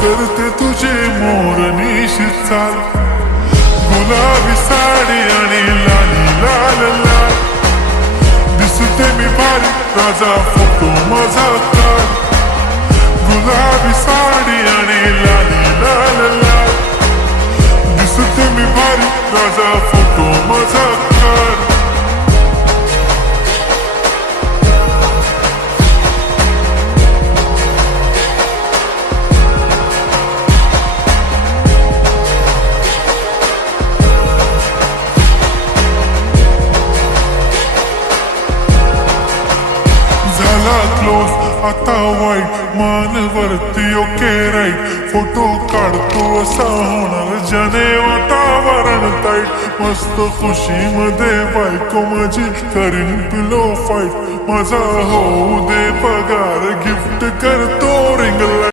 करते तुझे मोरनीश चाल, गुलाबी साडी आणि लाली लाल लाल, दिसते मी भारी राजा फोटो माझा काढ, गुलाबी साडी आणि लाली लाल लाल, दिसते मी भारी राजा फोटो माझा काढ. क्लोज आता वाईट मानवरती ओके राईट, फोटो काढतो असा होणार ज्याने वातावरण ताईट, मस्त खुशी मध्ये बायको माझी करीन पिलो फाईट, माझा होऊ दे पगार गिफ्ट करतो रिंग.